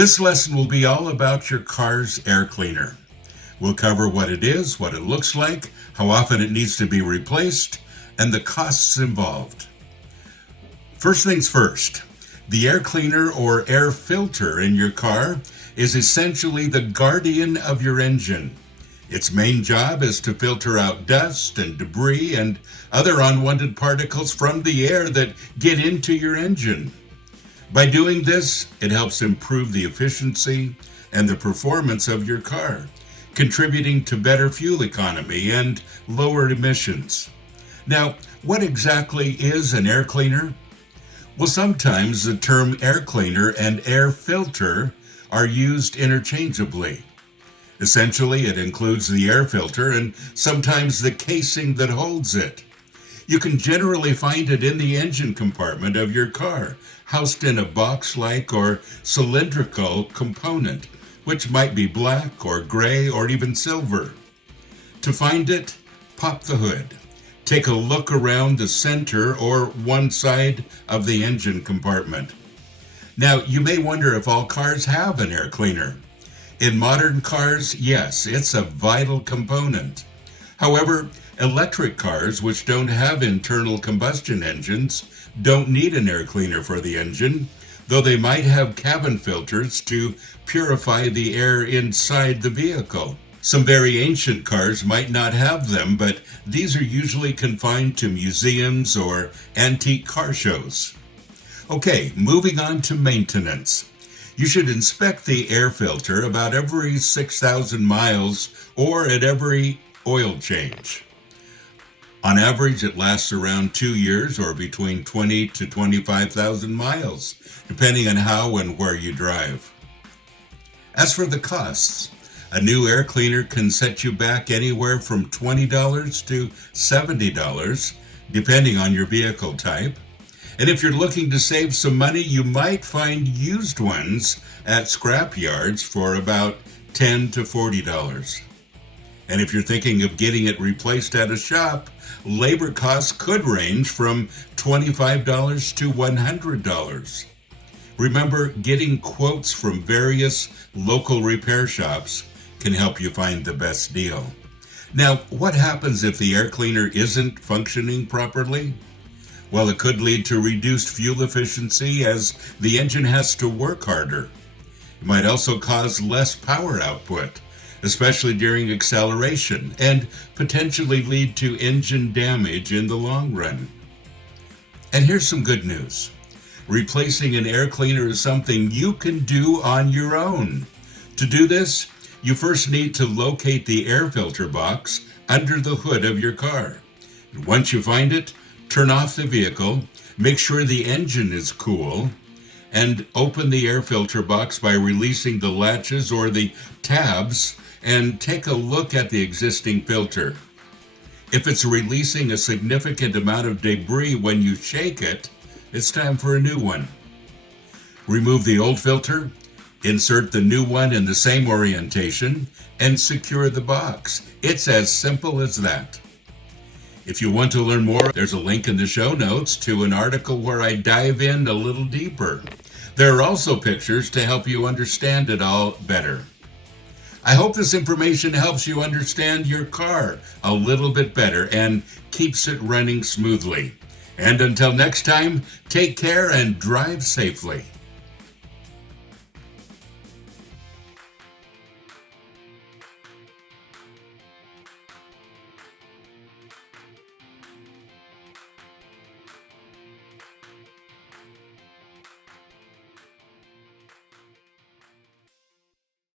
This lesson will be all about your car's air cleaner. We'll cover what it is, what it looks like, how often it needs to be replaced, and the costs involved. First things first, the air cleaner or air filter in your car is essentially the guardian of your engine. Its main job is to filter out dust and debris and other unwanted particles from the air that get into your engine. By doing this, it helps improve the efficiency and the performance of your car, contributing to better fuel economy and lower emissions. Now, what exactly is an air cleaner? Well, sometimes the term air cleaner and air filter are used interchangeably. Essentially, it includes the air filter and sometimes the casing that holds it. You can generally find it in the engine compartment of your car, housed in a box-like or cylindrical component, which might be black or gray or even silver. To find it, pop the hood. Take a look around the center or one side of the engine compartment. Now, you may wonder if all cars have an air cleaner. In modern cars, yes, it's a vital component. However, electric cars, which don't have internal combustion engines, don't need an air cleaner for the engine, though they might have cabin filters to purify the air inside the vehicle. Some very ancient cars might not have them, but these are usually confined to museums or antique car shows. Okay, moving on to maintenance. You should inspect the air filter about every 6,000 miles or at every oil change. On average, it lasts around 2 years or between 20 to 25,000 miles, depending on how and where you drive. As for the costs, a new air cleaner can set you back anywhere from $20 to $70, depending on your vehicle type. And if you're looking to save some money, you might find used ones at scrap yards for about $10 to $40. And if you're thinking of getting it replaced at a shop, labor costs could range from $25 to $100. Remember, getting quotes from various local repair shops can help you find the best deal. Now, what happens if the air cleaner isn't functioning properly? Well, it could lead to reduced fuel efficiency as the engine has to work harder. It might also cause less power output, especially during acceleration, and potentially lead to engine damage in the long run. And here's some good news. Replacing an air cleaner is something you can do on your own. To do this, you first need to locate the air filter box under the hood of your car. And once you find it, turn off the vehicle, make sure the engine is cool, and open the air filter box by releasing the latches or the tabs and take a look at the existing filter. If it's releasing a significant amount of debris when you shake it, it's time for a new one. Remove the old filter, insert the new one in the same orientation, and secure the box. It's as simple as that. If you want to learn more, there's a link in the show notes to an article where I dive in a little deeper. There are also pictures to help you understand it all better. I hope this information helps you understand your car a little bit better and keeps it running smoothly. And until next time, take care and drive safely.